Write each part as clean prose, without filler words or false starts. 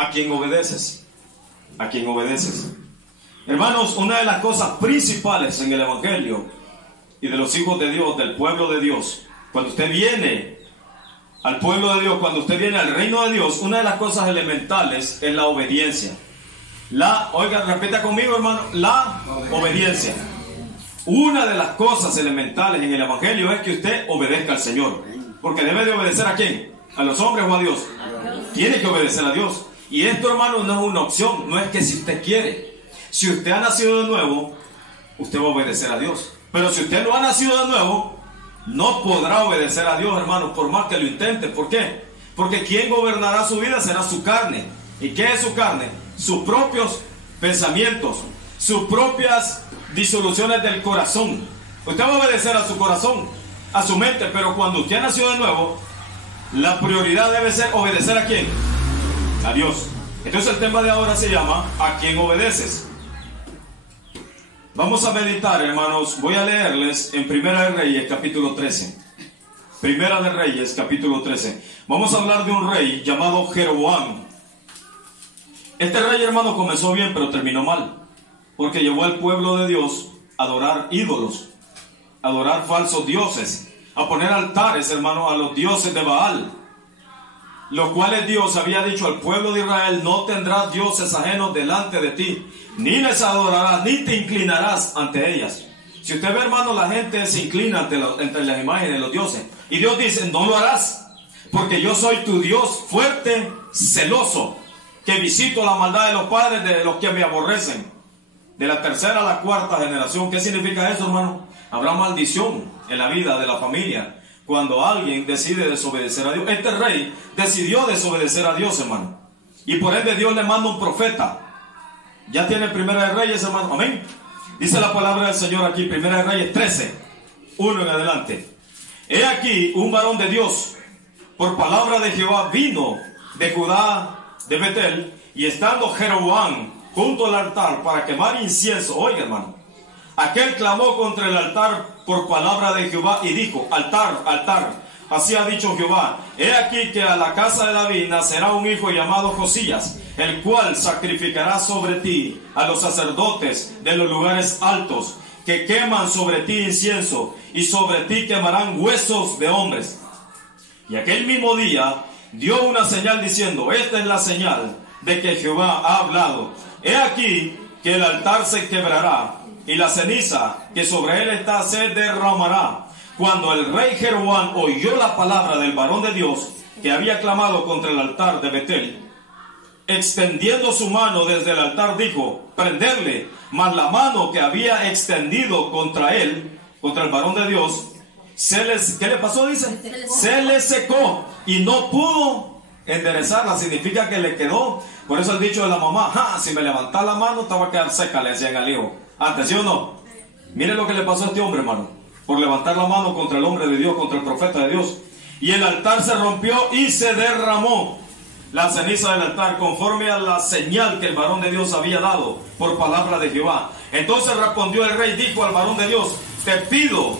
¿A quién obedeces? ¿A quién obedeces? Hermanos, una de las cosas principales en el Evangelio y de los hijos de Dios, del pueblo de Dios, cuando usted viene al pueblo de Dios, cuando usted viene al reino de Dios, una de las cosas elementales es la obediencia. Oiga, repita conmigo, hermano, la obediencia. Una de las cosas elementales en el Evangelio es que usted obedezca al Señor. Porque debe de obedecer ¿a quién? ¿A los hombres o a Dios? Tiene que obedecer a Dios. Y esto, hermano, no es una opción, no es que si usted quiere. Si usted ha nacido de nuevo, usted va a obedecer a Dios. Pero si usted no ha nacido de nuevo, no podrá obedecer a Dios, hermano, por más que lo intente. ¿Por qué? Porque quien gobernará su vida será su carne. ¿Y qué es su carne? Sus propios pensamientos, sus propias disoluciones del corazón. Usted va a obedecer a su corazón, a su mente, pero cuando usted ha nacido de nuevo, la prioridad debe ser obedecer ¿a quién? A Dios. Entonces el tema de ahora se llama ¿a quién obedeces? Vamos a meditar, hermanos. Voy a leerles en Primera de Reyes, capítulo 13. Primera de Reyes, capítulo 13. Vamos a hablar de un rey llamado Jeroboam. Este rey, hermano, comenzó bien, pero terminó mal. Porque llevó al pueblo de Dios a adorar ídolos, a adorar falsos dioses, a poner altares, hermano, a los dioses de Baal, los cuales Dios había dicho al pueblo de Israel: no tendrás dioses ajenos delante de ti, ni les adorarás, ni te inclinarás ante ellas. Si usted ve, hermano, la gente se inclina entre las imágenes de los dioses, y Dios dice: no lo harás, porque yo soy tu Dios fuerte, celoso, que visito la maldad de los padres de los que me aborrecen, de la tercera a la cuarta generación. ¿Qué significa eso, hermano? Habrá maldición en la vida de la familia cuando alguien decide desobedecer a Dios. Este rey decidió desobedecer a Dios, hermano, y por ende Dios le manda un profeta. Ya tiene Primera de Reyes, hermano. Amén. Dice la palabra del Señor aquí, Primera de Reyes 13, 1 en adelante. He aquí un varón de Dios, por palabra de Jehová, vino de Judá, de Betel, y estando Jeroboam junto al altar para quemar incienso, oiga, hermano, aquel clamó contra el altar por palabra de Jehová y dijo: altar, altar, así ha dicho Jehová, he aquí que a la casa de David nacerá un hijo llamado Josías, el cual sacrificará sobre ti a los sacerdotes de los lugares altos, que queman sobre ti incienso, y sobre ti quemarán huesos de hombres. Y aquel mismo día dio una señal diciendo: esta es la señal de que Jehová ha hablado. He aquí que el altar se quebrará, y la ceniza que sobre él está se derramará. Cuando el rey Jeroboam oyó la palabra del varón de Dios que había clamado contra el altar de Betel, extendiendo su mano desde el altar, dijo: prenderle. Mas la mano que había extendido contra él, contra el varón de Dios, ¿qué le pasó? Dice, se le secó y no pudo enderezarla. Significa que le quedó. Por eso el dicho de la mamá: si me levantaba la mano te va a quedar seca, le decían al hijo antes, ¿sí o no? Mire lo que le pasó a este hombre, hermano, por levantar la mano contra el hombre de Dios, contra el profeta de Dios. Y el altar se rompió y se derramó la ceniza del altar, conforme a la señal que el varón de Dios había dado por palabra de Jehová. Entonces respondió el rey, dijo al varón de Dios: te pido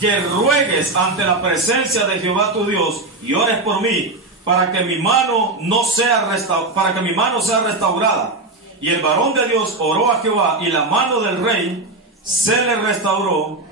que ruegues ante la presencia de Jehová tu Dios y ores por mí, para que mi mano sea restaurada. Y el varón de Dios oró a Jehová, y la mano del rey se le restauró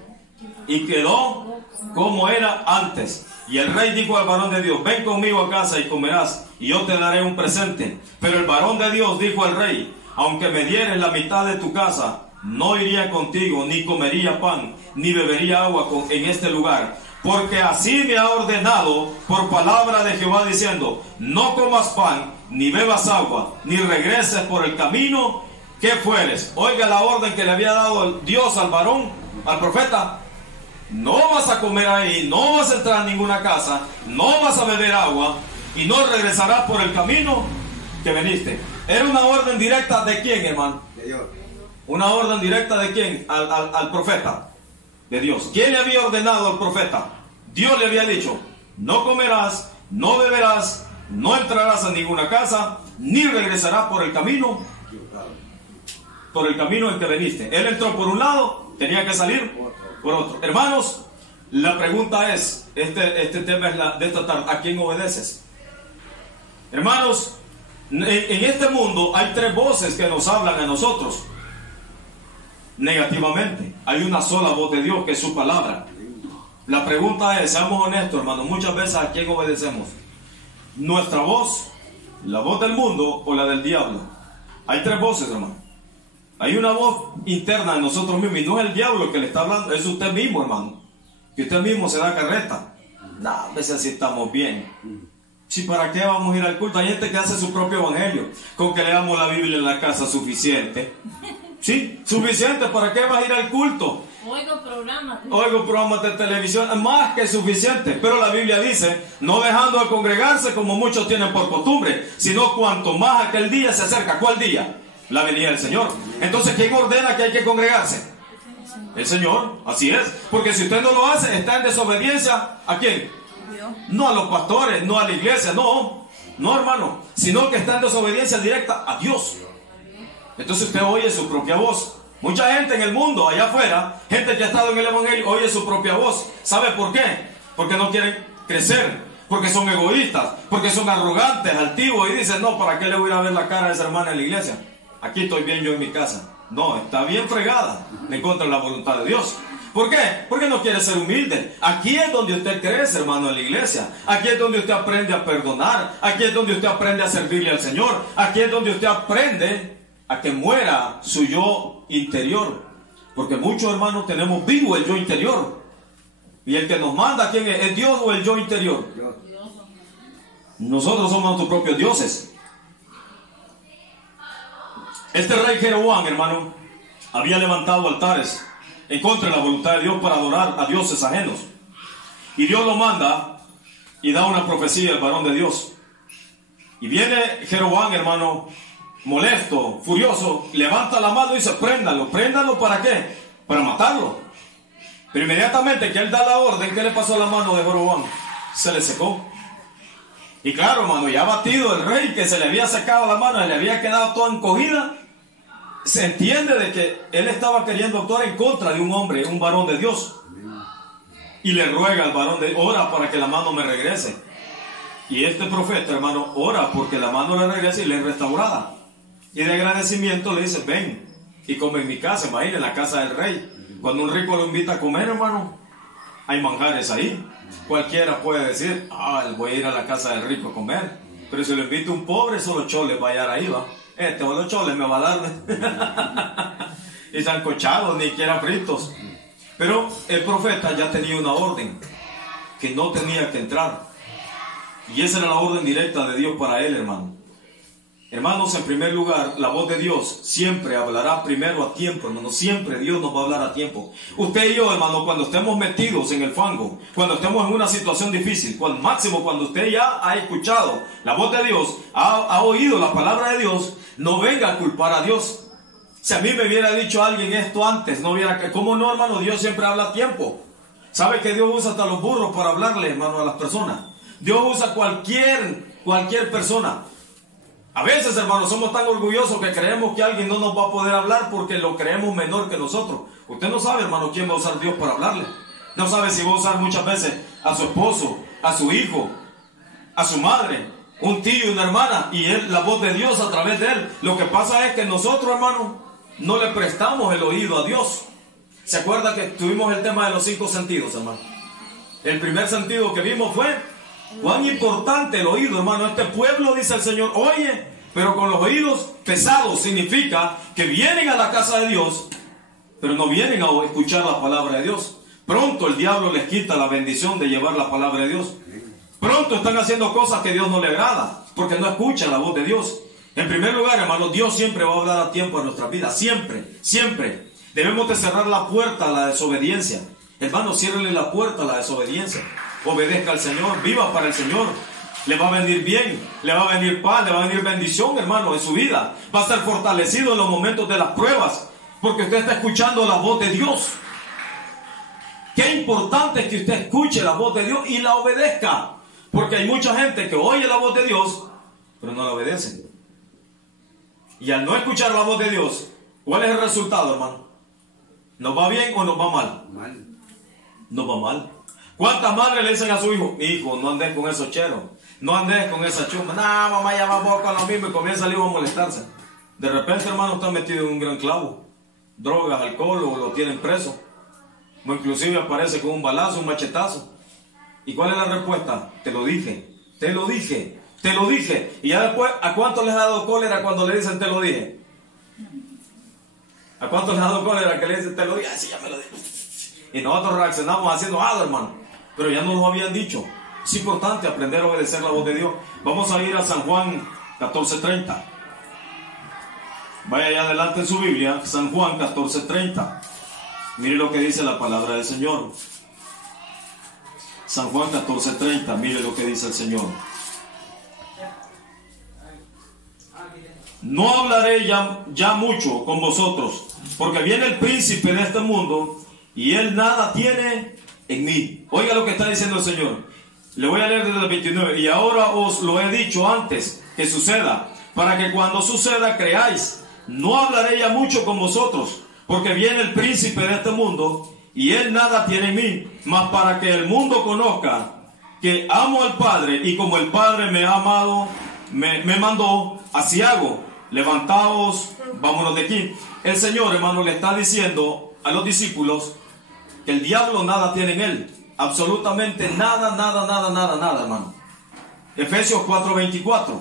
y quedó como era antes. Y el rey dijo al varón de Dios: ven conmigo a casa y comerás, y yo te daré un presente. Pero el varón de Dios dijo al rey: aunque me dieres la mitad de tu casa, no iría contigo, ni comería pan, ni bebería agua en este lugar, porque así me ha ordenado por palabra de Jehová, diciendo: no comas pan, ni bebas agua, ni regreses por el camino que fueres. Oiga la orden que le había dado Dios al varón, al profeta: no vas a comer ahí, no vas a entrar en ninguna casa, no vas a beber agua, y no regresarás por el camino que veniste. Era una orden directa de quién, hermano? De Dios. Una orden directa de quién? Al profeta de Dios. ¿Quién le había ordenado al profeta? Dios le había dicho: no comerás, no beberás, no entrarás en ninguna casa, ni regresarás por el camino en que veniste. Él entró por un lado, tenía que salir por otro. Hermanos, la pregunta es, este tema es de esta tarde: ¿a quién obedeces? Hermanos, En este mundo hay tres voces que nos hablan a nosotros negativamente. Hay una sola voz de Dios, que es su palabra. La pregunta es, seamos honestos, hermanos, muchas veces ¿a quién obedecemos? ¿Nuestra voz, la voz del mundo o la del diablo? Hay tres voces, hermano. Hay una voz interna de nosotros mismos, y no es el diablo el que le está hablando, es usted mismo, hermano. Que usted mismo se da carreta. No, a veces sí estamos bien. Sí, ¿para qué vamos a ir al culto? Hay gente que hace su propio evangelio. Con que leamos la Biblia en la casa, suficiente. Sí, suficiente. ¿Para qué vas a ir al culto? Oigo programas de televisión, más que suficiente. Pero la Biblia dice, no dejando de congregarse como muchos tienen por costumbre, sino cuanto más aquel día se acerca. ¿Cuál día? La venida del Señor. Entonces, ¿quién ordena que hay que congregarse? El Señor, así es. Porque si usted no lo hace, está en desobediencia. ¿A quién? No a los pastores, no a la iglesia, no, hermano, sino que está en desobediencia directa a Dios. Entonces usted oye su propia voz. Mucha gente en el mundo, allá afuera, gente que ha estado en el evangelio, oye su propia voz. ¿Sabe por qué? Porque no quieren crecer, porque son egoístas, porque son arrogantes, altivos, y dicen, no, ¿para qué le voy a ir a ver la cara a esa hermana en la iglesia? Aquí estoy bien yo en mi casa. No, está bien fregada en contra de la voluntad de Dios. ¿Por qué? Porque no quiere ser humilde. Aquí es donde usted crece, hermano, en la iglesia. Aquí es donde usted aprende a perdonar. Aquí es donde usted aprende a servirle al Señor. Aquí es donde usted aprende a que muera su yo interior. Porque muchos, hermanos, tenemos vivo el yo interior. Y el que nos manda, ¿quién es? ¿Es Dios o el yo interior? Nosotros somos nuestros propios dioses. Este rey Jeroboam, hermano, había levantado altares en contra de la voluntad de Dios para adorar a dioses ajenos. Y Dios lo manda y da una profecía al varón de Dios. Y viene Jeroboam, hermano, molesto, furioso, levanta la mano y dice, préndalo. ¿Préndalo para qué? Para matarlo. Pero inmediatamente que él da la orden, ¿qué le pasó a la mano de Jeroboam? Se le secó. Y claro, hermano, ya batido el rey, que se le había secado la mano, se le había quedado toda encogida. Se entiende de que él estaba queriendo actuar en contra de un hombre, un varón de Dios. Y le ruega al varón de Dios, ora para que la mano me regrese. Y este profeta, hermano, ora porque la mano le regrese y le es restaurada. Y de agradecimiento le dice, ven y come en mi casa, imagínate, en la casa del rey. Cuando un rico lo invita a comer, hermano, hay manjares ahí. Cualquiera puede decir, voy a ir a la casa del rico a comer. Pero si lo invita un pobre, solo choles va a hallar ahí, va. O los choles me va a dar. Y sancochados, ni siquiera fritos. Pero el profeta ya tenía una orden, que no tenía que entrar. Y esa era la orden directa de Dios para él, hermano. Hermanos, en primer lugar, la voz de Dios siempre hablará primero a tiempo, hermano. Siempre Dios nos va a hablar a tiempo. Usted y yo, hermano, cuando estemos metidos en el fango, cuando estemos en una situación difícil, máximo cuando usted ya ha escuchado la voz de Dios, ha oído la palabra de Dios, no venga a culpar a Dios. Si a mí me hubiera dicho alguien esto antes, no hubiera que... ¿Cómo no, hermano? Dios siempre habla a tiempo. ¿Sabe que Dios usa hasta los burros para hablarle, hermano, a las personas? Dios usa cualquier persona. A veces, hermanos, somos tan orgullosos que creemos que alguien no nos va a poder hablar porque lo creemos menor que nosotros. Usted no sabe, hermano, quién va a usar Dios para hablarle. No sabe si va a usar muchas veces a su esposo, a su hijo, a su madre, un tío y una hermana, y él, la voz de Dios a través de él. Lo que pasa es que nosotros, hermano, no le prestamos el oído a Dios. ¿Se acuerda que tuvimos el tema de los 5 sentidos, hermano? El primer sentido que vimos fue cuán importante el oído, hermano. Este pueblo, dice el Señor, oye, pero con los oídos pesados. Significa que vienen a la casa de Dios, pero no vienen a escuchar la palabra de Dios. Pronto el diablo les quita la bendición de llevar la palabra de Dios. Pronto están haciendo cosas que a Dios no le agrada, porque no escuchan la voz de Dios. En primer lugar, hermano, Dios siempre va a hablar a tiempo en nuestras vidas. Siempre, siempre. Debemos de cerrar la puerta a la desobediencia. Hermano, ciérrele la puerta a la desobediencia. Obedezca al Señor, viva para el Señor. Le va a venir bien, le va a venir paz, le va a venir bendición, hermano, en su vida. Va a ser fortalecido en los momentos de las pruebas, porque usted está escuchando la voz de Dios. Qué importante es que usted escuche la voz de Dios y la obedezca. Porque hay mucha gente que oye la voz de Dios, pero no la obedece. Y al no escuchar la voz de Dios, ¿cuál es el resultado, hermano? ¿Nos va bien o nos va mal? Nos va mal. ¿Cuántas madres le dicen a su hijo, hijo, no andes con esos cheros? No andes con esa chumba. Nah, mamá, ya vamos con lo mismo, y comienza el hijo a molestarse. De repente, hermano, está metido en un gran clavo. Drogas, alcohol, o lo tienen preso. O inclusive aparece con un balazo, un machetazo. ¿Y cuál es la respuesta? Te lo dije, te lo dije, te lo dije. Y ya después, ¿a cuánto les ha dado cólera cuando le dicen te lo dije? ¿A cuánto les ha dado cólera que le dicen te lo dije? Ay, sí, ya me lo dije. Y nosotros reaccionamos haciendo algo, hermano. Pero ya nos lo habían dicho. Es importante aprender a obedecer la voz de Dios. Vamos a ir a San Juan 14:30. Vaya allá adelante en su Biblia, San Juan 14:30. Mire lo que dice la palabra del Señor. San Juan 14:30, mire lo que dice el Señor. No hablaré ya mucho con vosotros, porque viene el príncipe de este mundo, y él nada tiene en mí. Oiga lo que está diciendo el Señor. Le voy a leer desde el 29. Y ahora os lo he dicho antes que suceda, para que cuando suceda creáis. No hablaré ya mucho con vosotros, porque viene el príncipe de este mundo, y él nada tiene en mí, mas para que el mundo conozca que amo al Padre, y como el Padre me ha amado, me mandó, así hago. Levantaos, vámonos de aquí. El Señor, hermano, le está diciendo a los discípulos que el diablo nada tiene en él. Absolutamente nada, hermano. Efesios 4:24.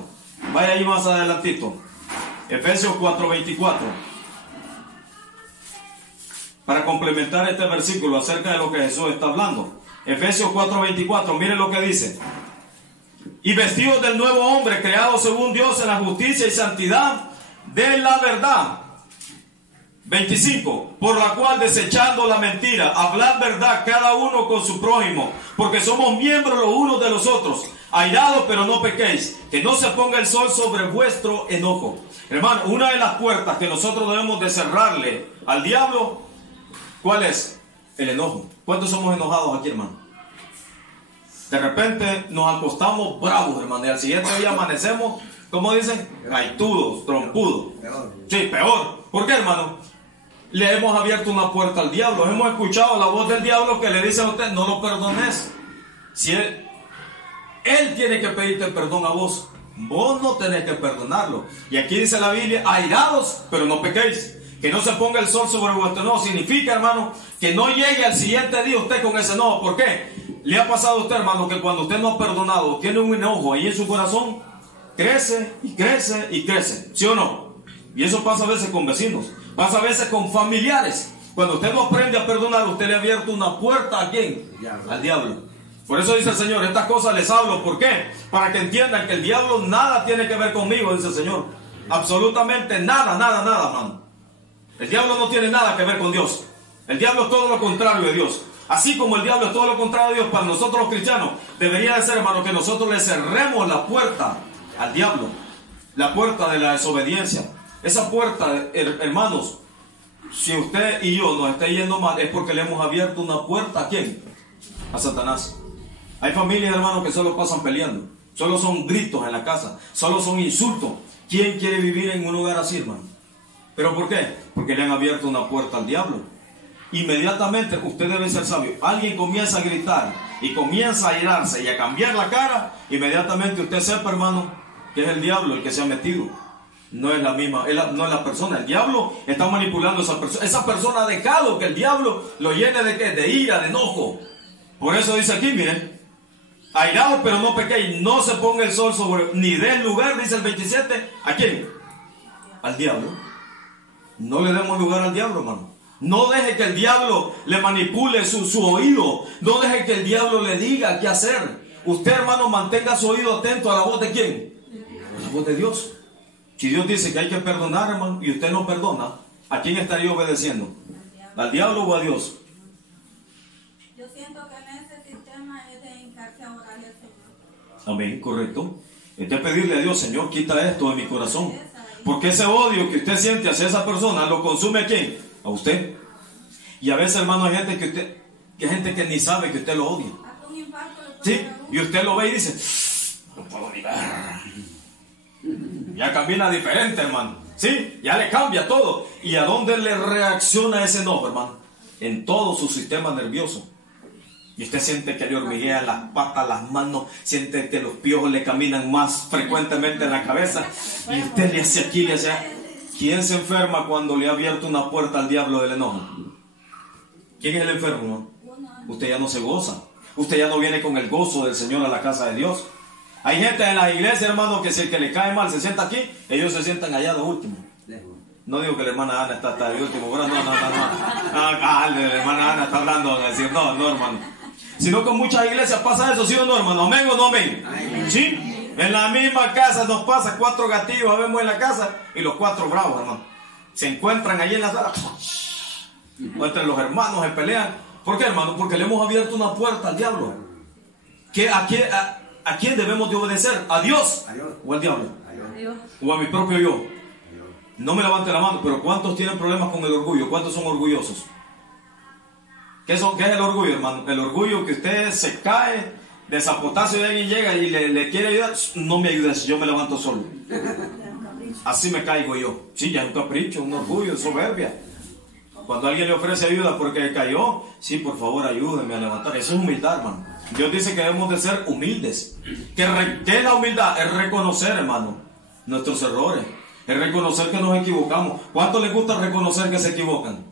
Vaya ahí más adelantito. Efesios 4:24. Para complementar este versículo acerca de lo que Jesús está hablando. Efesios 4:24, miren lo que dice. Y vestidos del nuevo hombre, creado según Dios en la justicia y santidad de la verdad. 25, por la cual desechando la mentira, hablad verdad cada uno con su prójimo, porque somos miembros los unos de los otros. Airados, pero no pequéis, que no se ponga el sol sobre vuestro enojo. Hermano, una de las puertas que nosotros debemos de cerrarle al diablo, ¿cuál es? El enojo. ¿Cuántos somos enojados aquí, hermano? De repente nos acostamos bravos, hermano, y al siguiente día amanecemos, ¿cómo dicen? Gaitudos, trompudos. Sí, peor. ¿Por qué, hermano? Le hemos abierto una puerta al diablo. Hemos escuchado la voz del diablo que le dice a usted, no lo perdones. Si él tiene que pedirte perdón a vos, vos no tenés que perdonarlo. Y aquí dice la Biblia, airados, pero no pequéis. Que no se ponga el sol sobre vuestro enojo. Significa, hermano, que no llegue al siguiente día usted con ese enojo. ¿Por qué? ¿Le ha pasado a usted, hermano, que cuando usted no ha perdonado, tiene un enojo ahí en su corazón? Crece y crece y crece. ¿Sí o no? Y eso pasa a veces con vecinos. Pasa a veces con familiares. Cuando usted no aprende a perdonar, usted le ha abierto una puerta ¿a quién? Al diablo. Por eso dice el Señor, estas cosas les hablo. ¿Por qué? Para que entiendan que el diablo nada tiene que ver conmigo, dice el Señor. Absolutamente nada, hermano. El diablo no tiene nada que ver con Dios. El diablo es todo lo contrario de Dios. Así como el diablo es todo lo contrario de Dios, para nosotros los cristianos, debería de ser, hermano, que nosotros le cerremos la puerta al diablo. La puerta de la desobediencia. Esa puerta, hermanos, si usted y yo nos está yendo mal, es porque le hemos abierto una puerta ¿a quién? A Satanás. Hay familias, hermanos, que solo pasan peleando. Solo son gritos en la casa. Solo son insultos. ¿Quién quiere vivir en un lugar así, hermano? ¿Pero por qué? Porque le han abierto una puerta al diablo. Inmediatamente usted debe ser sabio. Alguien comienza a gritar y comienza a airarse y a cambiar la cara, inmediatamente usted sepa, hermano, que es el diablo el que se ha metido. No es la misma, no es la persona. El diablo está manipulando a esa persona. Esa persona ha dejado que el diablo lo llene de ¿qué? De ira, de enojo. Por eso dice aquí, miren, airados pero no pequéis, no se ponga el sol sobre, ni del lugar, dice el 27, ¿a quién? Al diablo. No le demos lugar al diablo, hermano. No deje que el diablo le manipule su oído. No deje que el diablo le diga qué hacer. Usted, hermano, mantenga su oído atento a la voz de ¿quién? A la voz de Dios. Si Dios dice que hay que perdonar, hermano, y usted no perdona, ¿a quién estaría obedeciendo? ¿Al diablo o a Dios? Yo siento que en ese sistema es de hincarse a orar al Señor. Amén, correcto. Es de pedirle a Dios, Señor, quita esto de mi corazón. Porque ese odio que usted siente hacia esa persona lo consume ¿a quién? A usted. Y a veces, hermano, hay gente que ni sabe que usted lo odia. Sí, y usted lo ve y dice, no puedo mirar. Ya camina diferente, hermano. Sí, ya le cambia todo. ¿Y a dónde le reacciona ese enojo, hermano? En todo su sistema nervioso. Y usted siente que le hormiguean las patas, las manos, siente que los piojos le caminan más frecuentemente en la cabeza. Y usted le hace aquí, le hace allá. ¿Quién se enferma cuando le ha abierto una puerta al diablo del enojo? ¿Quién es el enfermo? Usted ya no se goza. Usted ya no viene con el gozo del Señor a la casa de Dios. Hay gente en la iglesia, hermano, que si el que le cae mal se sienta aquí, ellos se sientan allá de último. No digo que la hermana Ana está de último, pero no. La hermana Ana está hablando de decir, no, hermano. Sino que en muchas iglesias pasa eso, ¿sí o no, hermano? ¿Amén o no amén? ¿Sí? En la misma casa nos pasa 4 gatillos, vemos en la casa, y los 4 bravos, hermano. Se encuentran allí en la sala. Entre los hermanos se pelean. ¿Por qué, hermano? Porque le hemos abierto una puerta al diablo. ¿A quién debemos de obedecer? ¿A Dios o al diablo? ¿O a mi propio yo? No me levante la mano, pero ¿cuántos tienen problemas con el orgullo? ¿Cuántos son orgullosos? ¿Qué es el orgullo, hermano? El orgullo que usted se cae de zapotazo y alguien llega y le quiere ayudar. No me ayudes, yo me levanto solo. Así me caigo yo. Sí, ya es un capricho, un orgullo, soberbia. Cuando alguien le ofrece ayuda porque cayó, sí, por favor, ayúdenme a levantar. Eso es humildad, hermano. Dios dice que debemos de ser humildes. ¿Qué es la humildad? Es reconocer, hermano, nuestros errores. Es reconocer que nos equivocamos. ¿Cuánto les gusta reconocer que se equivocan?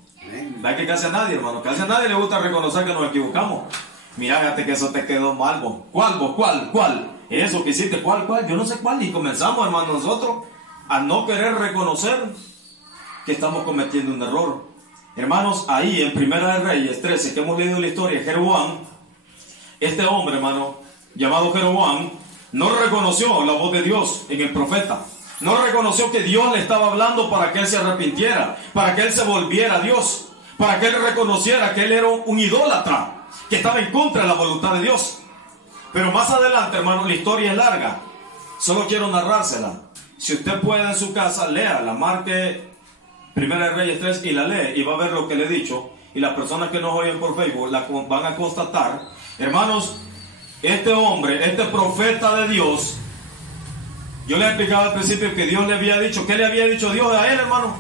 ¿Verdad que casi a nadie, hermano? Casi a nadie le gusta reconocer que nos equivocamos. Mira, fíjate que eso te quedó mal, vos. ¿Cuál? Eso que hiciste, ¿cuál? Yo no sé cuál. Y comenzamos, hermano, nosotros a no querer reconocer que estamos cometiendo un error. Hermanos, ahí en Primera de Reyes 13, que hemos leído la historia de Jeroboam, este hombre, hermano, llamado Jeroboam, no reconoció la voz de Dios en el profeta. No reconoció que Dios le estaba hablando para que él se arrepintiera, para que él se volviera a Dios, para que él reconociera que él era un idólatra, que estaba en contra de la voluntad de Dios. Pero más adelante, hermano, la historia es larga. Solo quiero narrársela. Si usted puede en su casa, léala, marque Primera de Reyes 3 y la lee y va a ver lo que le he dicho. Y las personas que nos oyen por Facebook van a constatar. Hermanos, este hombre, este profeta de Dios, yo le explicaba al principio que Dios le había dicho. ¿Qué le había dicho Dios a él, hermano?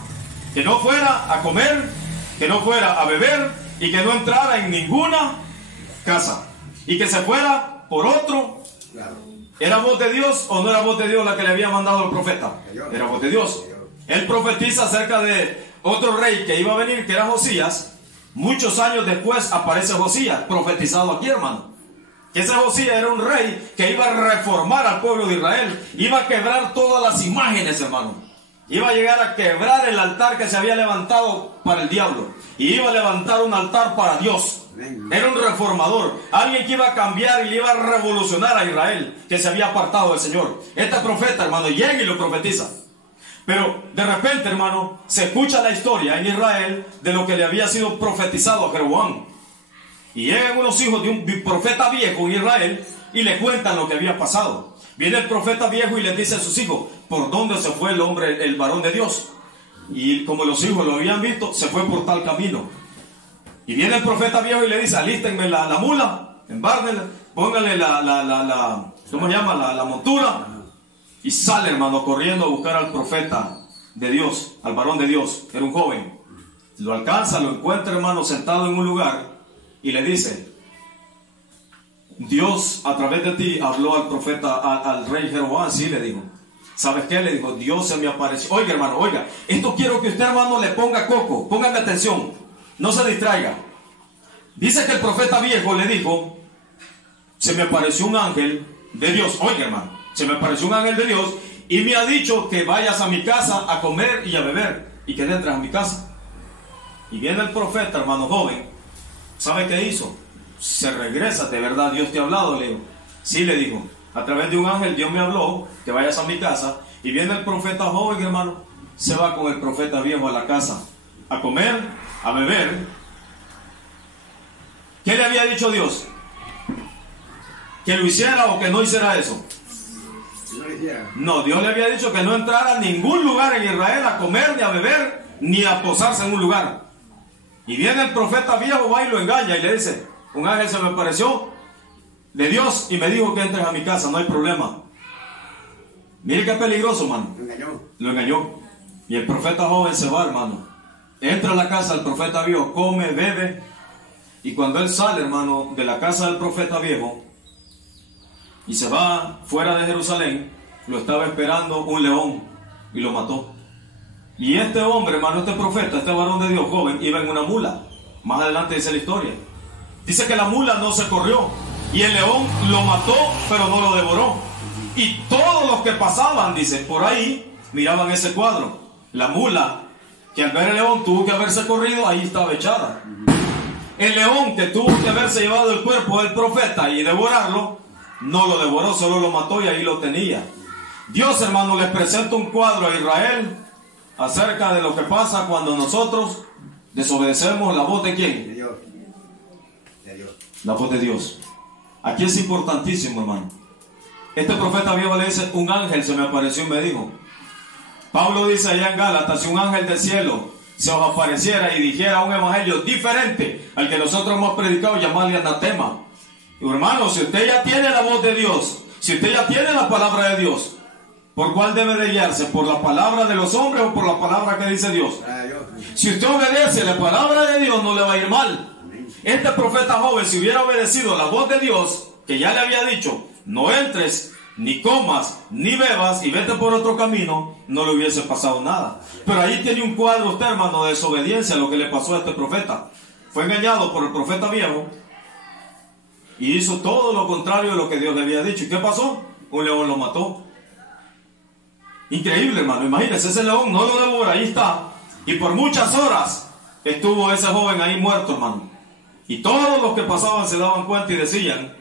Que no fuera a comer, que no fuera a beber y que no entrara en ninguna casa. Y que se fuera por otro. ¿Era voz de Dios o no era voz de Dios la que le había mandado el profeta? Era voz de Dios. Él profetiza acerca de otro rey que iba a venir, que era Josías. Muchos años después aparece Josías, profetizado aquí, hermano. Que ese Josías era un rey que iba a reformar al pueblo de Israel. Iba a quebrar todas las imágenes, hermano. Iba a llegar a quebrar el altar que se había levantado para el diablo. Y iba a levantar un altar para Dios. Era un reformador. Alguien que iba a cambiar y iba a revolucionar a Israel, que se había apartado del Señor. Este profeta, hermano, llega y lo profetiza. Pero de repente, hermano, se escucha la historia en Israel de lo que le había sido profetizado a Jeroboam. Y llegan unos hijos de un profeta viejo en Israel y le cuentan lo que había pasado. Viene el profeta viejo y les dice a sus hijos, ¿por dónde se fue el hombre, el varón de Dios? Y como los hijos lo habían visto, se fue por tal camino. Y viene el profeta viejo y le dice, alístenme la mula, embárdenla, pónganle ¿cómo se llama? La montura. Y sale, hermano, corriendo a buscar al profeta de Dios, al varón de Dios. Era un joven. Lo alcanza, lo encuentra, hermano, sentado en un lugar y le dice, Dios a través de ti habló al profeta, al rey Jeroboam. Sí, le dijo. ¿Sabes qué? Le dijo, Dios se me apareció. Oiga, hermano, oiga, esto quiero que usted, hermano, le ponga coco. Póngame atención, no se distraiga. Dice que el profeta viejo le dijo, se me apareció un ángel de Dios. Oiga, hermano, se me apareció un ángel de Dios y me ha dicho que vayas a mi casa a comer y a beber y que entres a mi casa. Y viene el profeta, hermano joven. ¿Sabe qué hizo? Se regresa, de verdad, Dios te ha hablado, le digo. Sí, le dijo, a través de un ángel Dios me habló que vayas a mi casa. Y viene el profeta joven, hermano, se va con el profeta viejo a la casa a comer, a beber. ¿Qué le había dicho Dios? ¿Que lo hiciera o que no hiciera eso? No, Dios le había dicho que no entrara a ningún lugar en Israel a comer, ni a beber, ni a posarse en un lugar. Y viene el profeta viejo, va y lo engaña y le dice, un ángel se me apareció de Dios y me dijo que entres a mi casa, no hay problema. Mire qué peligroso, hermano. Lo engañó. Y el profeta joven se va, hermano. Entra a la casa del profeta viejo, come, bebe. Y cuando él sale, hermano, de la casa del profeta viejo y se va fuera de Jerusalén, lo estaba esperando un león y lo mató. Y este hombre, hermano, este profeta, este varón de Dios joven, iba en una mula. Más adelante dice la historia. Dice que la mula no se corrió y el león lo mató, pero no lo devoró. Y todos los que pasaban, dice, por ahí miraban ese cuadro. La mula, que al ver el león tuvo que haberse corrido, ahí estaba echada. El león que tuvo que haberse llevado el cuerpo del profeta y devorarlo, no lo devoró, solo lo mató y ahí lo tenía. Dios, hermano, les presenta un cuadro a Israel acerca de lo que pasa cuando nosotros desobedecemos la voz de ¿quién? De Dios. De Dios. La voz de Dios. Aquí es importantísimo, hermano. Este profeta viejo le dice, un ángel se me apareció y me dijo. Pablo dice allá en Gálatas, si un ángel del cielo se os apareciera y dijera un evangelio diferente al que nosotros hemos predicado, llamarle anatema. Y hermano, si usted ya tiene la voz de Dios, si usted ya tiene la palabra de Dios, ¿por cuál debe de guiarse? ¿Por la palabra de los hombres o por la palabra que dice Dios? Si usted obedece la palabra de Dios, no le va a ir mal. Este profeta joven, si hubiera obedecido la voz de Dios, que ya le había dicho, no entres, ni comas, ni bebas, y vete por otro camino, no le hubiese pasado nada. Pero ahí tiene un cuadro usted, hermano, de desobediencia a lo que le pasó a este profeta. Fue engañado por el profeta viejo y hizo todo lo contrario de lo que Dios le había dicho. ¿Y qué pasó? Un león lo mató. Increíble, hermano. Imagínense, ese león no lo devora, ahí está. Y por muchas horas estuvo ese joven ahí muerto, hermano. Y todos los que pasaban se daban cuenta y decían,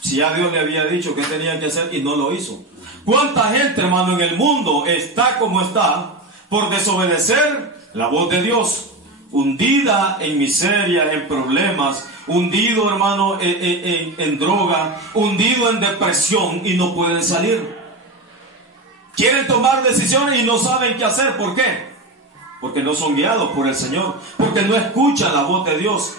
si ya Dios le había dicho qué tenía que hacer y no lo hizo. ¿Cuánta gente, hermano, en el mundo está como está por desobedecer la voz de Dios? Hundida en miseria, en problemas, hundido, hermano, en droga, hundido en depresión y no pueden salir. Quieren tomar decisiones y no saben qué hacer. ¿Por qué? Porque no son guiados por el Señor, porque no escuchan la voz de Dios.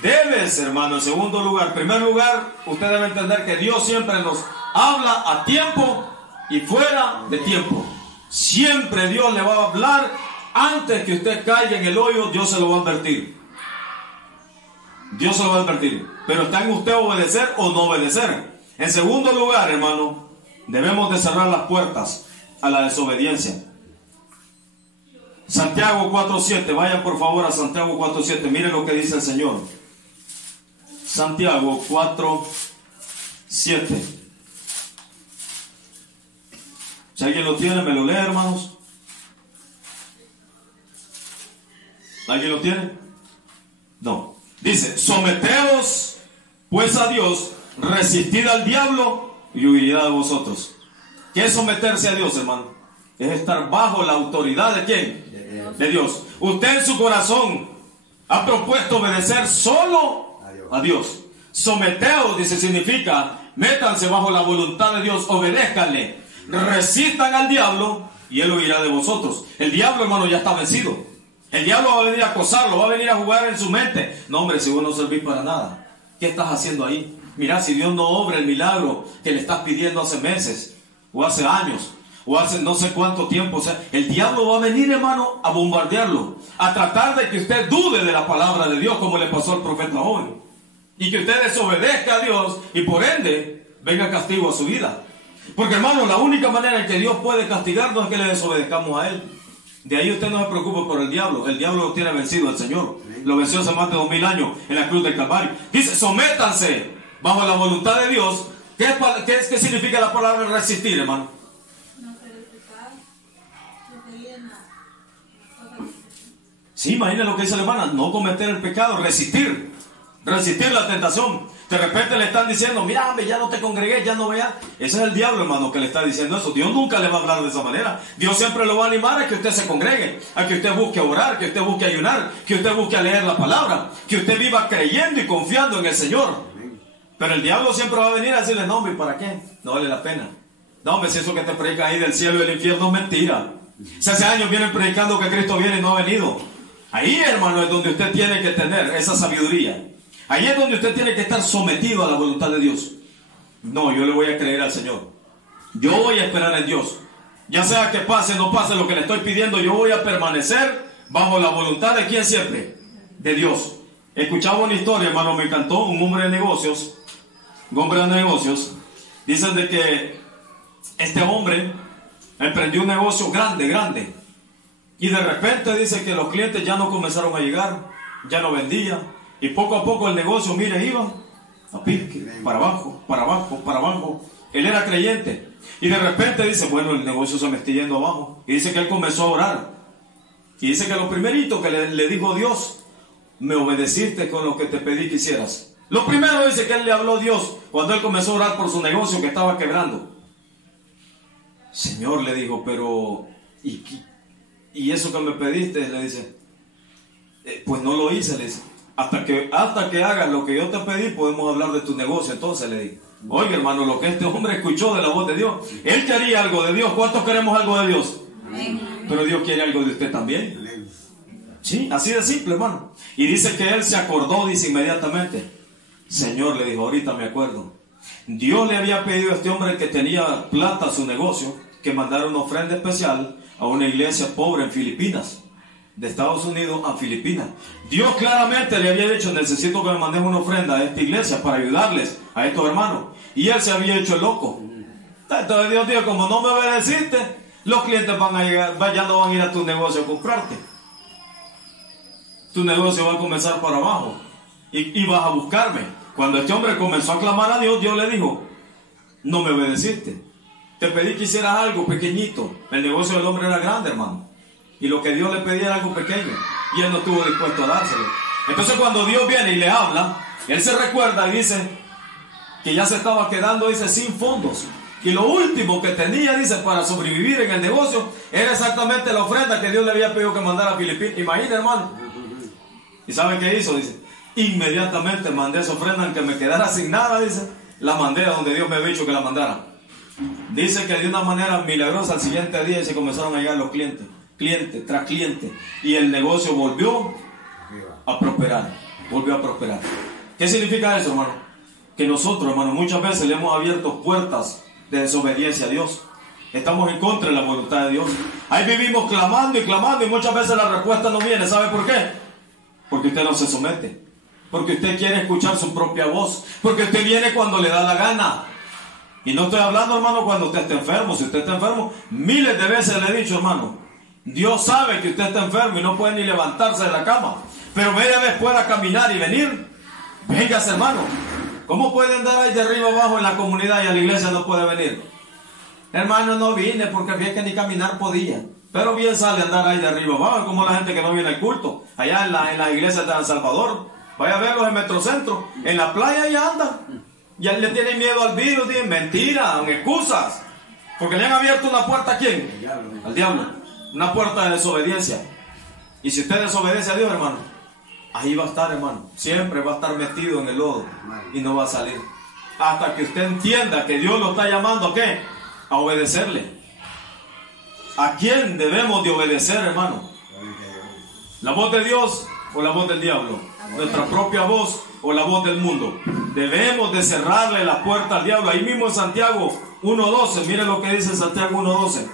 Debes, hermano, en segundo lugar, en primer lugar, usted debe entender que Dios siempre nos habla a tiempo y fuera de tiempo. Siempre Dios le va a hablar. Antes que usted caiga en el hoyo, Dios se lo va a advertir. Dios se lo va a advertir. Pero está en usted obedecer o no obedecer. En segundo lugar, hermano, debemos de cerrar las puertas a la desobediencia. Santiago 4:7, vayan por favor a Santiago 4:7, miren lo que dice el Señor. Santiago 4:7. Si alguien lo tiene, me lo lee, hermanos. ¿Alguien lo tiene? No. Dice, someteos pues a Dios, resistid al diablo y huirá de vosotros. ¿Qué es someterse a Dios, hermano? Es estar bajo la autoridad de ¿quién? De Dios. Usted en su corazón ha propuesto obedecer solo a Dios. Someteos, dice, significa métanse bajo la voluntad de Dios, obedézcanle, resistan al diablo y él huirá de vosotros. El diablo, hermano, ya está vencido. El diablo va a venir a acosarlo, va a venir a jugar en su mente. No, hombre, si vos no servís para nada, ¿qué estás haciendo ahí? Mira, si Dios no obra el milagro que le estás pidiendo hace meses, o hace años, o hace no sé cuánto tiempo, o sea, el diablo va a venir, hermano, a bombardearlo, a tratar de que usted dude de la palabra de Dios, como le pasó al profeta joven, y que usted desobedezca a Dios, y por ende, venga castigo a su vida. Porque, hermano, la única manera en que Dios puede castigarnos es que le desobedezcamos a Él. De ahí usted no se preocupe por el diablo lo tiene vencido el Señor. Lo venció hace más de 2000 años en la cruz del Calvario. Dice, sométanse bajo la voluntad de Dios. ¿Qué significa la palabra resistir, hermano? No ser pecado, no seguir en la... Sí, imagínense lo que dice la hermana, no cometer el pecado, resistir la tentación. De repente le están diciendo, mira, ya no te congregué, ya no veas. Ese es el diablo, hermano, que le está diciendo eso. Dios nunca le va a hablar de esa manera. Dios siempre lo va a animar a que usted se congregue, a que usted busque orar, que usted busque ayunar, que usted busque leer la palabra, que usted viva creyendo y confiando en el Señor. Pero el diablo siempre va a venir a decirle, no, hombre, ¿para qué? No vale la pena. No, hombre, si eso que te predican ahí del cielo y del infierno es mentira. Si hace años vienen predicando que Cristo viene y no ha venido. Ahí, hermano, es donde usted tiene que tener esa sabiduría. Ahí es donde usted tiene que estar sometido a la voluntad de Dios. No, yo le voy a creer al Señor. Yo voy a esperar en Dios. Ya sea que pase o no pase lo que le estoy pidiendo, yo voy a permanecer bajo la voluntad de ¿quién siempre? De Dios. Escuchaba una historia, hermano, me encantó. Un hombre de negocios, dicen de que este hombre emprendió un negocio grande, y de repente dice que los clientes ya no comenzaron a llegar, ya no vendía, y poco a poco el negocio, mire, iba a pique, para abajo. Él era creyente, y de repente dice, bueno, el negocio se me está yendo abajo, y dice que él comenzó a orar, y dice que lo primerito que le dijo Dios: me obedeciste con lo que te pedí que hicieras. Lo primero, dice, que él le habló a Dios cuando él comenzó a orar por su negocio que estaba quebrando. Señor, le dijo, pero ¿y eso que me pediste? Le dice, pues no lo hice, le dice. Hasta que hagas lo que yo te pedí, podemos hablar de tu negocio. Entonces le digo, oye, hermano, lo que este hombre escuchó de la voz de Dios, él quería algo de Dios. ¿Cuántos queremos algo de Dios? Amén. Pero Dios quiere algo de usted también. Amén. Sí, así de simple, hermano. Y dice que él se acordó, dice inmediatamente. Señor, le dijo, ahorita me acuerdo. Dios le había pedido a este hombre que tenía plata a su negocio, que mandara una ofrenda especial a una iglesia pobre en Filipinas, de Estados Unidos a Filipinas. Dios claramente le había dicho, necesito que me mandes una ofrenda a esta iglesia para ayudarles a estos hermanos. Y él se había hecho el loco. Entonces Dios dijo, como no me obedeciste, los clientes van a llegar, ya no van a ir a tu negocio a comprarte. Tu negocio va a comenzar para abajo y vas a buscarme. Cuando este hombre comenzó a clamar a Dios, Dios le dijo, no me obedeciste. Te pedí que hicieras algo pequeñito. El negocio del hombre era grande, hermano, y lo que Dios le pedía era algo pequeño, y él no estuvo dispuesto a dárselo. Entonces cuando Dios viene y le habla, él se recuerda y dice que ya se estaba quedando, dice, sin fondos, y lo último que tenía, dice, para sobrevivir en el negocio era exactamente la ofrenda que Dios le había pedido que mandara a Filipinas. Imagina, hermano. ¿Y sabe qué hizo? Dice, inmediatamente mandé esa ofrenda, aunque me quedara sin nada, dice, la mandé a donde Dios me había dicho que la mandara. Dice que de una manera milagrosa al siguiente día se comenzaron a llegar los cliente tras cliente, y el negocio volvió a prosperar. ¿Qué significa eso, hermano? Que nosotros, hermano, muchas veces le hemos abierto puertas de desobediencia a Dios. Estamos en contra de la voluntad de Dios. Ahí vivimos clamando y muchas veces la respuesta no viene. ¿Sabe por qué? Porque usted no se somete, porque usted quiere escuchar su propia voz, porque usted viene cuando le da la gana. Y no estoy hablando, hermano, cuando usted está enfermo. Si usted está enfermo, miles de veces le he dicho, hermano, Dios sabe que usted está enfermo y no puede ni levantarse de la cama, pero media vez pueda caminar y venir, véngase, hermano. ¿Cómo puede andar ahí de arriba abajo en la comunidad y a la iglesia no puede venir? Hermano, no vine porque vi que ni caminar podía. Pero bien sale andar ahí de arriba abajo, como la gente que no viene al culto, allá en la iglesia de San Salvador. Vaya a verlos en Metrocentro, en la playa ya andan. Ya le tienen miedo al virus, dicen mentira, con excusas. Porque le han abierto una puerta ¿a quién? Al diablo. Una puerta de desobediencia. Y si usted desobedece a Dios, hermano, ahí va a estar, hermano. Siempre va a estar metido en el lodo y no va a salir. Hasta que usted entienda que Dios lo está llamando ¿a qué? A obedecerle. ¿A quién debemos de obedecer, hermano? ¿La voz de Dios o la voz del diablo? ¿Nuestra propia voz o la voz del mundo? Debemos de cerrarle la puerta al diablo. Ahí mismo en Santiago 1.12, mire lo que dice Santiago 1.12.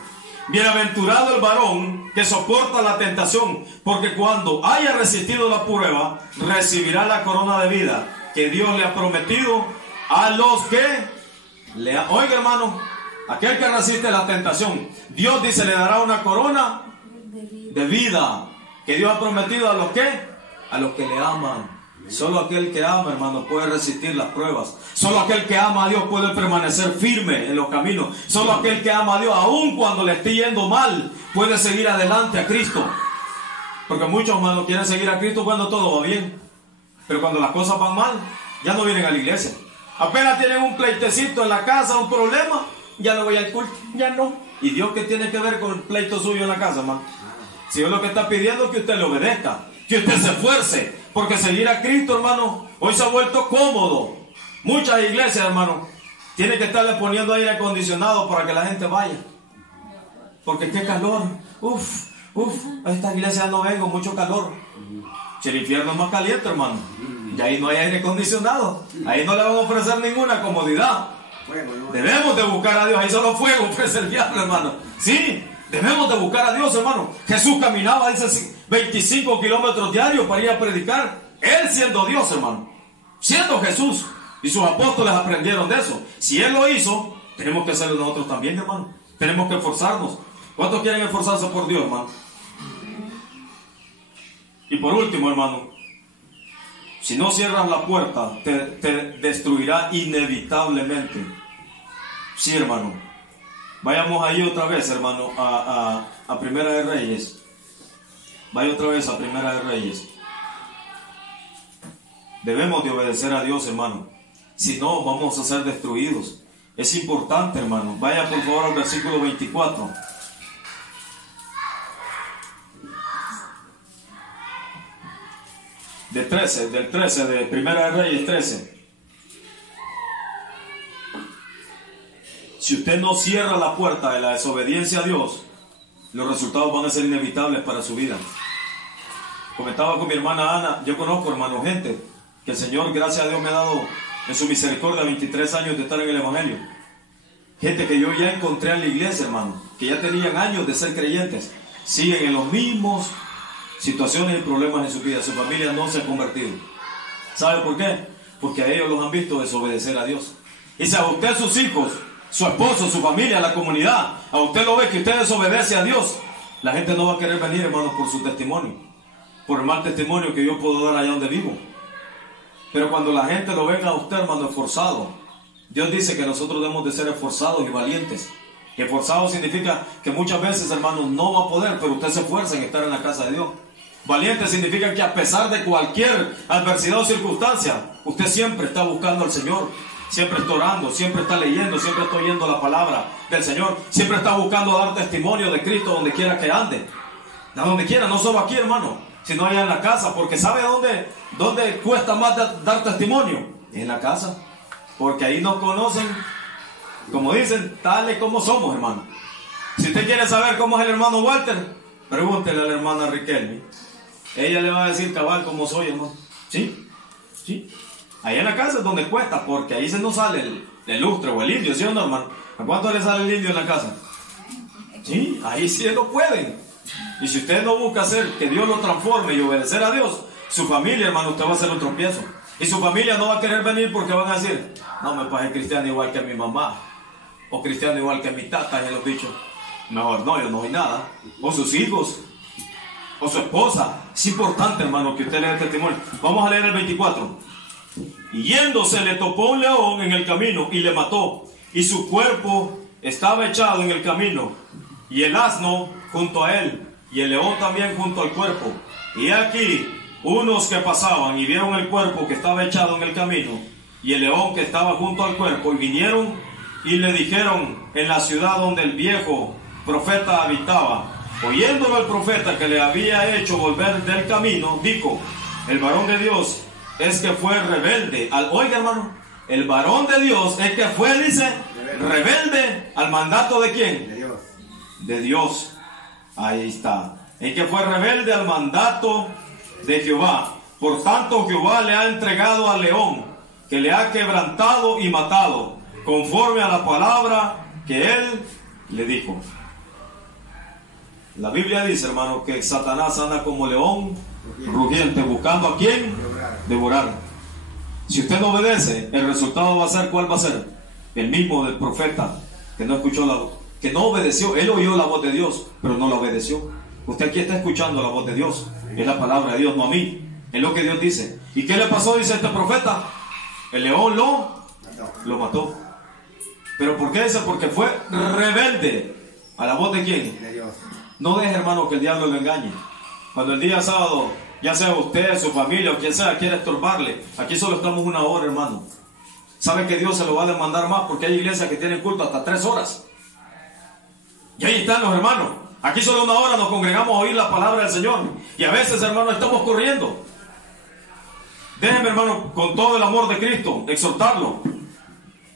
Bienaventurado el varón que soporta la tentación, porque cuando haya resistido la prueba, recibirá la corona de vida que Dios le ha prometido a los que le ha... Oiga, hermano, aquel que resiste la tentación, Dios dice le dará una corona de vida que Dios ha prometido a los que le aman. Solo aquel que ama, hermano, puede resistir las pruebas. Solo aquel que ama a Dios puede permanecer firme en los caminos. Solo aquel que ama a Dios, aun cuando le esté yendo mal, puede seguir adelante a Cristo. Porque muchos, hermanos, quieren seguir a Cristo cuando todo va bien, pero cuando las cosas van mal, ya no vienen a la iglesia. Apenas tienen un pleitecito en la casa, un problema, ya no voy al culto, ya no. ¿Y Dios qué tiene que ver con el pleito suyo en la casa, hermano? Si Dios lo que está pidiendo es que usted le obedezca, que usted se esfuerce, porque seguir a Cristo, hermano, hoy se ha vuelto cómodo. Muchas iglesias, hermano, tienen que estarle poniendo aire acondicionado para que la gente vaya. Porque qué calor, a esta iglesia no vengo, mucho calor. Si el infierno es más caliente, hermano, y ahí no hay aire acondicionado, ahí no le van a ofrecer ninguna comodidad. Debemos de buscar a Dios, ahí solo fuego ofrece el diablo, hermano. Sí, debemos de buscar a Dios, hermano. Jesús caminaba, dice, 25 kilómetros diarios para ir a predicar. Él siendo Dios, hermano, siendo Jesús, y sus apóstoles aprendieron de eso. Si Él lo hizo, tenemos que hacerlo nosotros también, hermano. Tenemos que esforzarnos. ¿Cuántos quieren esforzarse por Dios, hermano? Y por último, hermano, si no cierras la puerta, te destruirá inevitablemente. Sí, hermano. Vayamos ahí otra vez, hermano, a Primera de Reyes. Vaya otra vez a Primera de Reyes. Debemos de obedecer a Dios, hermano. Si no, vamos a ser destruidos. Es importante, hermano. Vaya por favor al versículo 24. Del 13 de Primera de Reyes 13. Si usted no cierra la puerta de la desobediencia a Dios, los resultados van a ser inevitables para su vida. Comentaba con mi hermana Ana, yo conozco, hermano, gente que el Señor, gracias a Dios, me ha dado en su misericordia 23 años de estar en el Evangelio. Gente que yo ya encontré en la iglesia, hermano, que ya tenían años de ser creyentes, siguen en los mismos situaciones y problemas en su vida. Su familia no se ha convertido. ¿Sabe por qué? Porque a ellos los han visto desobedecer a Dios. Y si a usted, sus hijos, su esposo, su familia, la comunidad, a usted lo ve que usted desobedece a Dios, la gente no va a querer venir, hermano, por su testimonio, por el mal testimonio que yo puedo dar allá donde vivo. Pero cuando la gente lo venga a usted, hermano, esforzado, Dios dice que nosotros debemos de ser esforzados y valientes. Y esforzado significa que muchas veces, hermano, no va a poder, pero usted se esfuerza en estar en la casa de Dios. Valiente significa que a pesar de cualquier adversidad o circunstancia, usted siempre está buscando al Señor, siempre está orando, siempre está leyendo, siempre está oyendo la palabra del Señor, siempre está buscando dar testimonio de Cristo donde quiera que ande. A donde quiera, no solo aquí, hermano, sino allá en la casa, porque ¿sabe dónde cuesta más dar testimonio? En la casa, porque ahí nos conocen, como dicen, tales como somos, hermano. Si usted quiere saber cómo es el hermano Walter, pregúntele a la hermana Riquelme. Ella le va a decir cabal cómo soy, hermano. ¿Sí? ¿Sí? Ahí en la casa es donde cuesta, porque ahí se nos sale el lustre o el indio, ¿sí o no, hermano? ¿A cuánto le sale el indio en la casa? Sí, ahí sí lo pueden. Y si usted no busca hacer que Dios lo transforme y obedecer a Dios, su familia, hermano, usted va a hacer un tropiezo. Y su familia no va a querer venir porque van a decir, no, me parece cristiano igual que mi mamá, o cristiano igual que mi tata, ya lo he dicho. Mejor no, yo no soy nada. O sus hijos, o su esposa. Es importante, hermano, que usted lea el testimonio. Vamos a leer el 24. Y yéndose le topó un león en el camino y le mató, y su cuerpo estaba echado en el camino, y el asno junto a él, y el león también junto al cuerpo. Y aquí unos que pasaban y vieron el cuerpo que estaba echado en el camino y el león que estaba junto al cuerpo, y vinieron y le dijeron en la ciudad donde el viejo profeta habitaba, oyéndolo el profeta que le había hecho volver del camino, dijo, el varón de Dios es que fue rebelde oiga, hermano, el varón de Dios es que fue, dice, rebelde al mandato de ¿quién? De Dios. De Dios. Ahí está. Es que fue rebelde al mandato de Jehová. Por tanto, Jehová le ha entregado al león, que le ha quebrantado y matado, conforme a la palabra que él le dijo. La Biblia dice, hermano, que Satanás anda como león rugiente, buscando a quién devorar. Si usted no obedece, el resultado va a ser, ¿cuál va a ser? El mismo del profeta, que no escuchó la voz, que no obedeció. Él oyó la voz de Dios, pero no la obedeció. Usted aquí está escuchando la voz de Dios, es la palabra de Dios, no a mí, es lo que Dios dice. ¿Y qué le pasó? Dice este profeta, el león lo mató. ¿Pero por qué dice? Porque fue rebelde a la voz de ¿quién? De Dios. No deje, hermano, que el diablo lo engañe. Cuando el día sábado, ya sea usted, su familia o quien sea, quiere estorbarle, aquí solo estamos una hora, hermano. ¿Sabe que Dios se lo va a demandar más? Porque hay iglesias que tienen culto hasta 3 horas. Y ahí están los hermanos. Aquí solo una hora nos congregamos a oír la palabra del Señor. Y a veces, hermano, estamos corriendo. Déjeme, hermano, con todo el amor de Cristo, exhortarlo.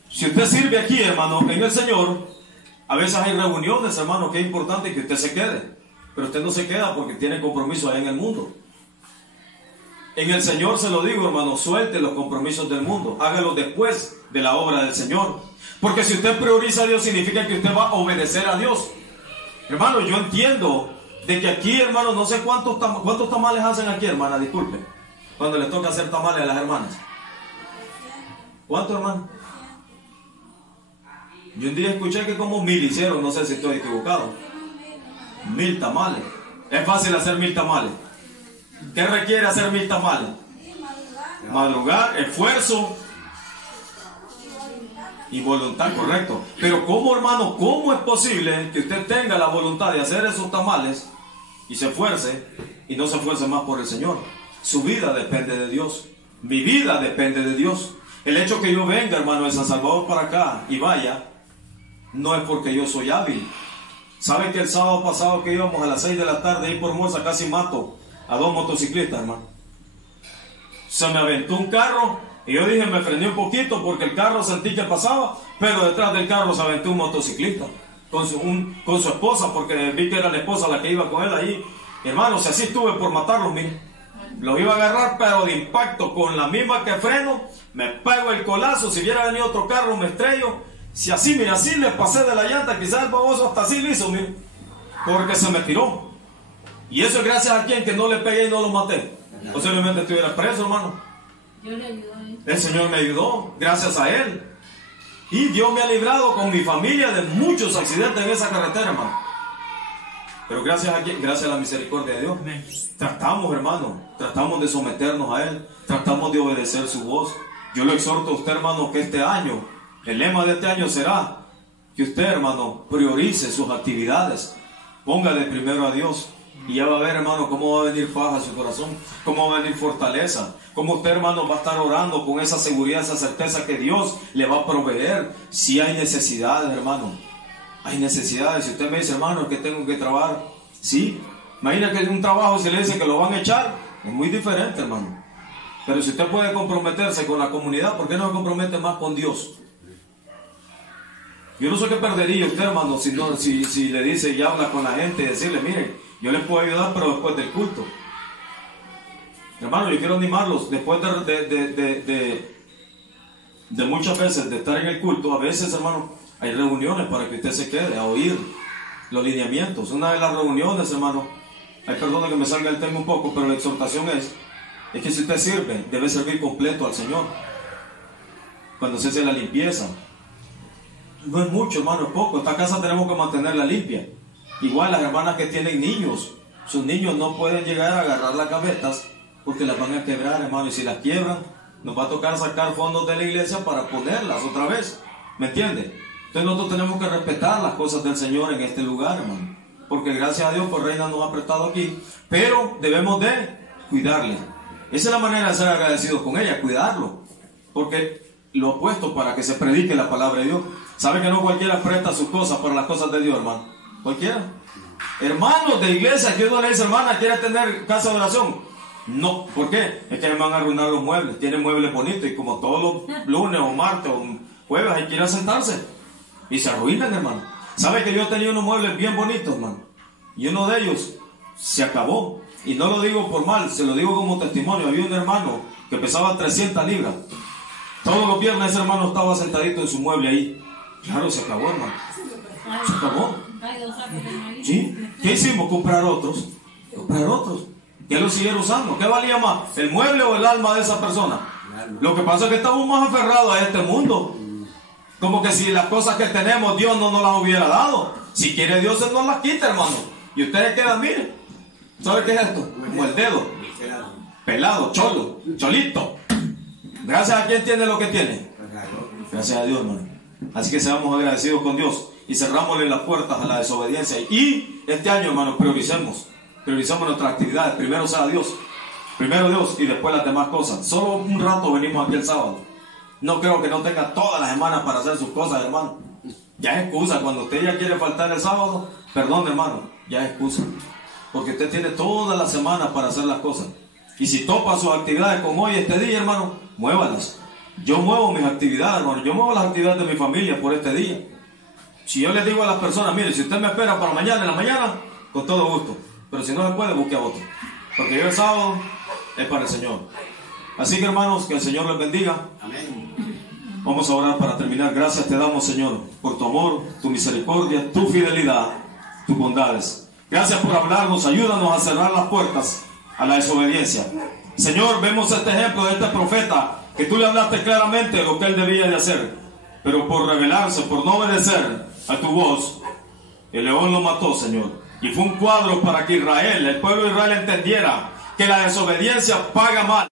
Si usted sirve aquí, hermano, en el Señor, a veces hay reuniones, hermano, que es importante que usted se quede. Pero usted no se queda porque tiene compromisos allá en el mundo. En el Señor se lo digo, hermano, suelte los compromisos del mundo. Hágalo después de la obra del Señor. Porque si usted prioriza a Dios, significa que usted va a obedecer a Dios. Hermano, yo entiendo de que aquí, hermano, no sé cuántos tamales hacen aquí, hermana, disculpe. cuando les toca hacer tamales a las hermanas? ¿Cuántos, hermanos? Yo un día escuché que como 1000 hicieron, no sé si estoy equivocado. 1000 tamales. Es fácil hacer 1000 tamales. ¿Qué requiere hacer 1000 tamales? Madrugar, esfuerzo y voluntad, correcto. Pero ¿cómo, hermano? ¿Cómo es posible que usted tenga la voluntad de hacer esos tamales y se esfuerce y no se esfuerce más por el Señor? Su vida depende de Dios. Mi vida depende de Dios. El hecho que yo venga, hermano, de San Salvador para acá y vaya, no es porque yo soy hábil. ¿Saben que el sábado pasado que íbamos a las 6 de la tarde ahí por Morsa casi mato a 2 motociclistas, hermano? Se me aventó un carro y yo dije, me frené un poquito porque el carro sentí que pasaba, pero detrás del carro se aventó un motociclista con su esposa, porque vi que era la esposa la que iba con él ahí. Hermano, si así estuve por matarlos, mire, los iba a agarrar, pero de impacto, con la misma que freno, me pego el colazo. Si hubiera venido otro carro, me estrello. Si así, mira, así le pasé de la llanta, quizás el baboso hasta así lo hizo, mire, porque se me tiró. Y eso es gracias a quien, que no le pegué y no lo maté. Posiblemente estuviera preso, hermano. Yo le ayudé. El Señor me ayudó, gracias a Él. Y Dios me ha librado con mi familia de muchos accidentes en esa carretera, hermano. Pero gracias a quien, gracias a la misericordia de Dios. Tratamos, hermano, tratamos de someternos a Él, tratamos de obedecer su voz. Yo le exhorto a usted, hermano, que este año, el lema de este año será que usted, hermano, priorice sus actividades, póngale primero a Dios, y ya va a ver, hermano, cómo va a venir paz a su corazón, cómo va a venir fortaleza, cómo usted, hermano, va a estar orando con esa seguridad, esa certeza que Dios le va a proveer. Si hay necesidades, hermano, hay necesidades. Si usted me dice, hermano, que tengo que trabajar, sí, imagina que un trabajo, si le dice que lo van a echar, es muy diferente, hermano. Pero si usted puede comprometerse con la comunidad, ¿por qué no se compromete más con Dios? Yo no sé qué perdería usted, hermano, si le dice y habla con la gente y decirle, mire, yo les puedo ayudar, pero después del culto. Hermano, yo quiero animarlos, después de muchas veces de estar en el culto, a veces, hermano, hay reuniones para que usted se quede a oír los lineamientos. Una de las reuniones, hermano, ay, perdona que me salga el tema un poco, pero la exhortación es que si usted sirve, debe servir completo al Señor. Cuando se hace la limpieza, no es mucho, hermano, es poco. Esta casa tenemos que mantenerla limpia. Igual las hermanas que tienen niños, sus niños no pueden llegar a agarrar las gavetas porque las van a quebrar, hermano, y si las quiebran, nos va a tocar sacar fondos de la iglesia para ponerlas otra vez. ¿Me entiende? Entonces nosotros tenemos que respetar las cosas del Señor en este lugar, hermano, porque gracias a Dios, pues Reina nos ha prestado aquí, pero debemos de cuidarle. Esa es la manera de ser agradecidos con ella, cuidarlo, porque lo ha puesto para que se predique la palabra de Dios. ¿Sabe que no cualquiera presta sus cosas para las cosas de Dios, hermano? Cualquiera. Hermanos de iglesia que uno le dice, hermana, ¿quiere tener casa de oración? No. ¿Por qué? Es que me van a arruinar los muebles. Tienen muebles bonitos y como todos los lunes o martes o jueves hay que ir a sentarse y se arruinan, hermano. ¿Sabe que yo tenía unos muebles bien bonitos, hermano? Y uno de ellos se acabó. Y no lo digo por mal, se lo digo como testimonio. Había un hermano que pesaba 300 libras. Todos los viernes ese hermano estaba sentadito en su mueble ahí. Claro, se acabó, hermano. Se acabó. ¿Sí? ¿Qué hicimos? Comprar otros. Comprar otros. ¿Qué lo siguieron usando? ¿Qué valía más? ¿El mueble o el alma de esa persona? Lo que pasa es que estamos más aferrados a este mundo. Como que si las cosas que tenemos Dios no nos las hubiera dado. Si quiere Dios, Él nos las quita, hermano. Y ustedes quedan, miren. ¿Sabe qué es esto? Como el dedo. Pelado, cholo, cholito. Gracias a quien tiene lo que tiene. Gracias a Dios, hermano. Así que seamos agradecidos con Dios y cerrámosle las puertas a la desobediencia. Y este año, hermano, prioricemos nuestras actividades. Primero sea Dios, primero Dios y después las demás cosas. Solo un rato venimos aquí el sábado. No creo que no tenga todas las semanas para hacer sus cosas, hermano. Ya es excusa. Cuando usted ya quiere faltar el sábado, perdón, hermano, ya es excusa. Porque usted tiene toda la semana para hacer las cosas. Y si topa sus actividades con hoy, este día, hermano, muévalas. Yo muevo mis actividades, hermano. Yo muevo las actividades de mi familia por este día. Si yo les digo a las personas, mire, si usted me espera para mañana, en la mañana, con todo gusto. Pero si no se puede, busque a otro. Porque yo el sábado es para el Señor. Así que, hermanos, que el Señor les bendiga. Amén. Vamos a orar para terminar. Gracias te damos, Señor, por tu amor, tu misericordia, tu fidelidad, tus bondades. Gracias por hablarnos. Ayúdanos a cerrar las puertas a la desobediencia. Señor, vemos este ejemplo de este profeta, que tú le hablaste claramente de lo que él debía de hacer, pero por rebelarse, por no obedecer a tu voz, el león lo mató, Señor. Y fue un cuadro para que Israel, el pueblo de Israel, entendiera que la desobediencia paga mal.